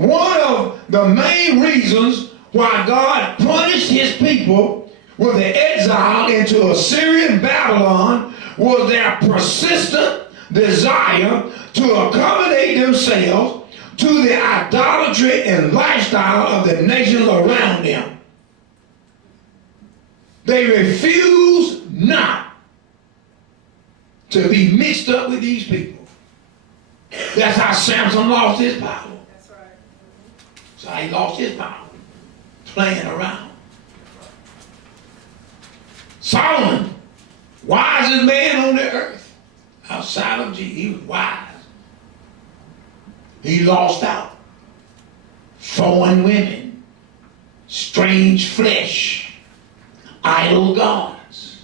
One of the main reasons why God punished his people with the exile into Assyrian Babylon was their persistent desire to accommodate themselves to the idolatry and lifestyle of the nations around them. They refused not to be mixed up with these people. That's how Samson lost his power. That's right. So he lost his power, playing around. Solomon, wisest man on the earth, outside of Jesus, he was wise. He lost out. Foreign women, strange flesh, idol gods.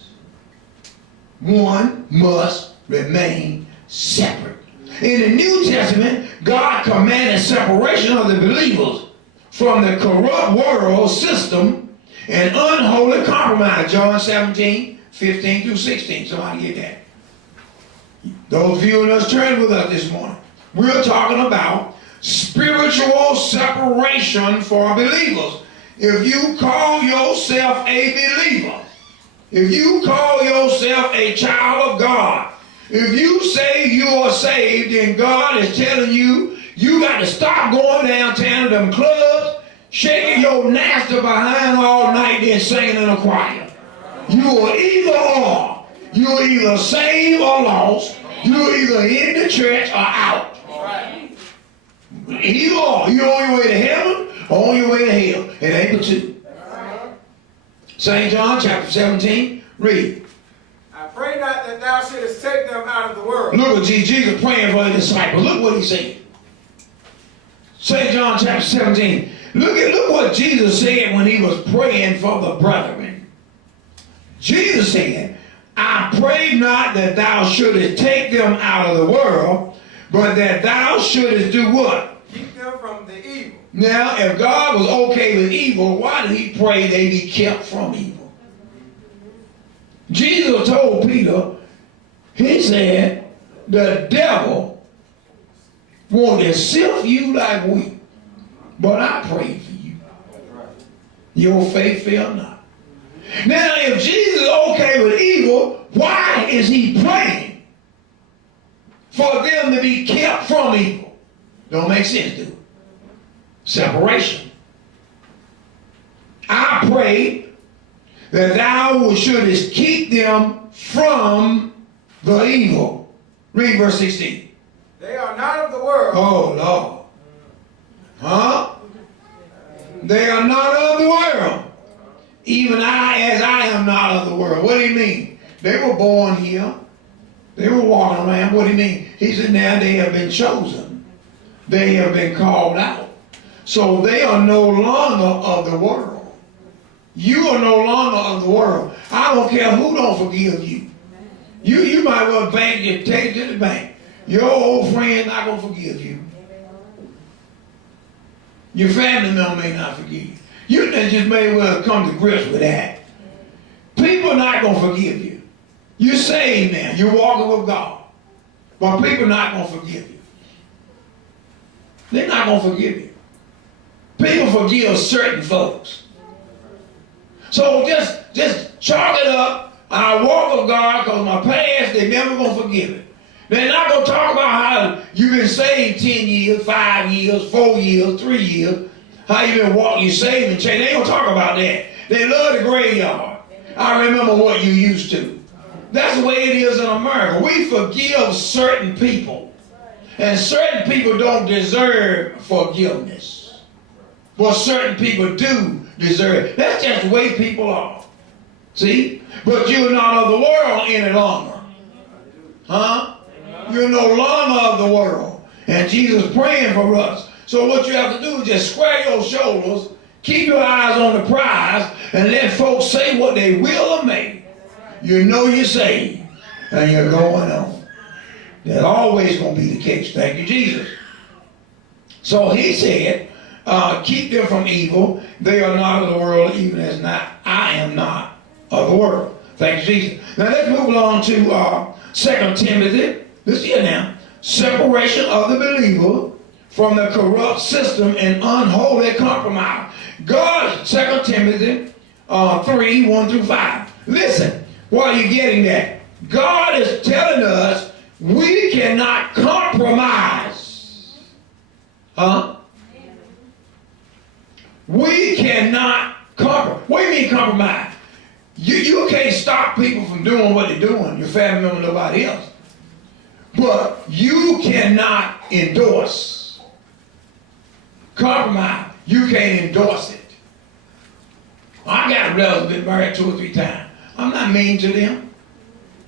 One must remain separate. In the New Testament, God commanded separation of the believers from the corrupt world system and unholy compromise. John 17, 15 through 16. Somebody get that. Those viewing us, turn with us this morning. We're talking about spiritual separation for believers. If you call yourself a believer, if you call yourself a child of God, if you say you are saved, then God is telling you, you got to stop going downtown to them clubs, shaking your nasty behind all night, then singing in a choir. You are either or. You're either saved or lost. You're either in the church or out. Either or. You're on your way to heaven or on your way to hell. It ain't the two. St. John chapter 17, read. I pray not that thou shouldest take them out of the world. Look what Jesus praying for his disciples. Look what he said. St. John chapter 17. Look what Jesus said when he was praying for the brethren. Jesus said, I pray not that thou shouldest take them out of the world, but that thou shouldest do what? Keep them from the evil. Now, if God was okay with evil, why did he pray they be kept from evil? Jesus told Peter, he said, the devil wanted to sift you like wheat, but I prayed for you. Your faith fail not. Now, if Jesus is okay with evil, why is he praying for them to be kept from evil? Don't make sense, do it? Separation. I pray that thou shouldest keep them from the evil. Read verse 16. They are not of the world. Oh, Lord. Huh? They are not of the world. Even as I am not of the world. What do you mean? They were born here. They were walking around. What do you mean? He said, now they have been chosen. They have been called out. So they are no longer of the world. You are no longer of the world. I don't care who don't forgive you. You might well take it to the bank. Your old friend not going to forgive you. Your family member may not forgive you. You just may well come to grips with that. People are not going to forgive you. You're saved now. You're walking with God. But people are not going to forgive you. They're not going to forgive you. People forgive certain folks. So just chalk it up. I walk with God because my past, they're never going to forgive it. They're not going to talk about how you've been saved 10 years, 5 years, 4 years, 3 years. How you been walking, you saved and changed. They ain't going to talk about that. They love the graveyard. I remember what you used to. That's the way it is in America. We forgive certain people. And certain people don't deserve forgiveness. But certain people do deserve it. That's just the way people are. See? But you're not of the world any longer. Huh? You're no longer of the world. And Jesus is praying for us. So what you have to do is just square your shoulders, keep your eyes on the prize, and let folks say what they will or may. You know you're saved, and you're going on. That's always going to be the case. Thank you, Jesus. So he said, keep them from evil. They are not of the world, even as not I am not of the world. Thank you, Jesus. Now let's move along to 2 Timothy. This here now. Separation of the believer from the corrupt system and unholy compromise. God, 2 Timothy 3, 1 through 5. Listen, what are you getting that? God is telling us we cannot compromise. Huh? We cannot compromise. What do you mean compromise? You can't stop people from doing what they're doing, your family member, nobody else. But you cannot endorse. Compromise. You can't endorse it. I got relatives been married 2 or 3 times. I'm not mean to them.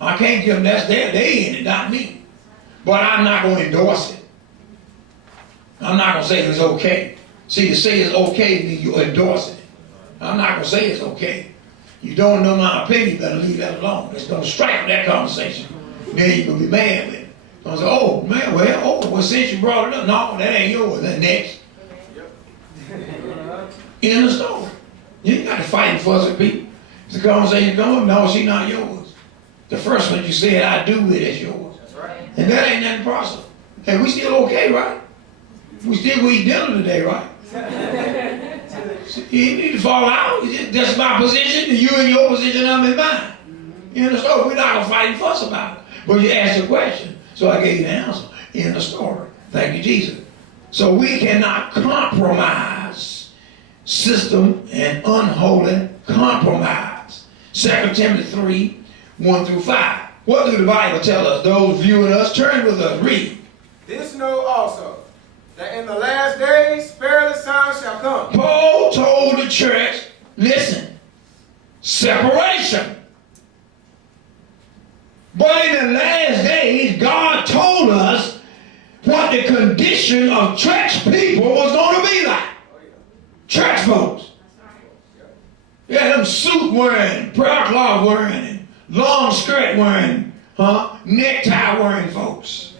I can't give them that's they in it, not me. But I'm not going to endorse it. I'm not going to say it's okay. See, to say it's okay means you endorse it. I'm not going to say it's okay. You don't know my opinion, you better leave that alone. Just don't strike that conversation. Then you can be mad with it. So I say, oh, man, well, since you brought it up, no, that ain't yours. That next. In the story. You ain't got to fight and fuss with people. If the conversation comes up, no, she's not yours. The first one you said, I do it, it's yours. That's right. And that ain't nothing personal. And we still okay, right? We eat dinner today, right? You need to fall out. That's my position, you in your position, I'm in mine. In the story, we're not going to fight and fuss about it. But you asked a question, so I gave you the answer in the story. Thank you, Jesus. So we cannot compromise system and unholy compromise. 2 Timothy 3, 1 through 5. What does the Bible tell us? Those viewing us, turn with us, read. This know also, that in the last days perilous times shall come. Paul told the church, listen, separation. But in the last days, God told us what the condition of church people was going to be like. Church folks. Yeah, them suit wearing, prayer cloth wearing, and long skirt wearing, necktie wearing folks.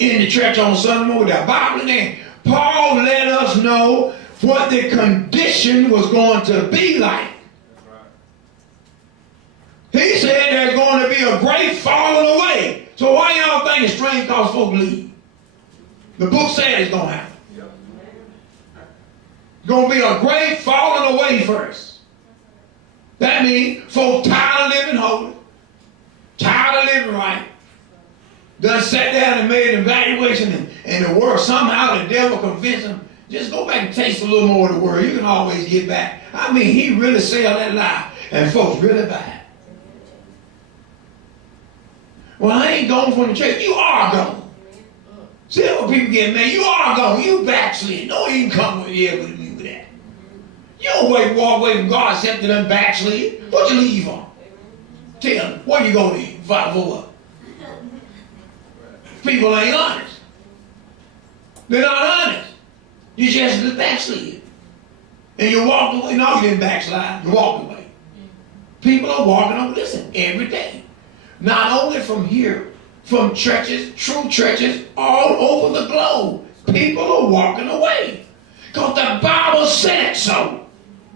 In the church on Sunday morning with their Bible in there. Paul let us know what the condition was going to be like. He said there's going to be a great falling away. So why y'all think it's strange because folks leave? The book said it's going to happen. It's going to be a great falling away first. That means folks tired of living holy, tired of living right, done sat down and made an evaluation and the word, somehow the devil convinced them, just go back and taste a little more of the word. You can always get back. I mean, he really sell that lie, and folks really buy it. Well, I ain't gone from the church. You are gone. See what people get mad. You are gone. You backslid. Don't even come here with me with that. You don't walk away from God except you done backslid. What you leave on? Tell them, what you going to eat? Fight for what? People ain't honest. They're not honest. You just backslid. And you walked away. No, you didn't backslide. You walked away. People are walking away, listen, every day. Not only from here, from churches, true churches, all over the globe. People are walking away. Because the Bible said so.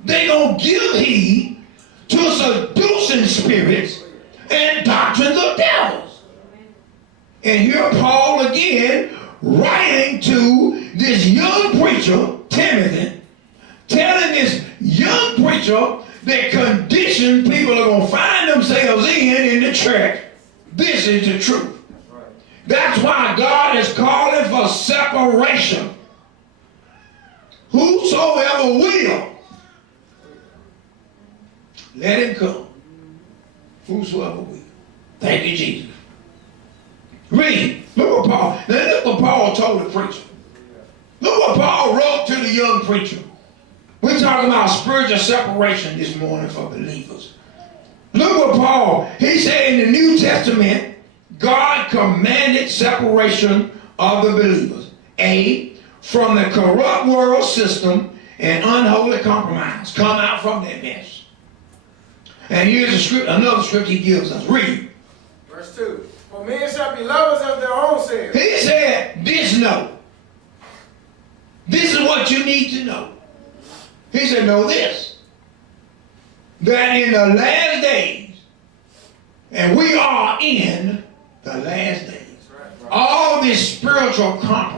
They don't give heed to seducing spirits and doctrines of devils. And here Paul again writing to this young preacher, Timothy, telling this young preacher the condition people are going to find themselves in the church. This is the truth. That's why God is calling for separation. Whosoever will, let him come. Whosoever will. Thank you, Jesus. Read. Look what Paul. Now look what Paul told the preacher. Look what Paul wrote to the young preacher. We're talking about spiritual separation this morning for believers. Look what Paul, he said in the New Testament, God commanded separation of the believers. A, from the corrupt world system and unholy compromise. Come out from that mess. And here's a script, another script he gives us. Read. Verse 2. For men shall be lovers of their own selves. He said, this know. This is what you need to know. He said, know this. That in the last days, and we are in the last days, all this spiritual compromise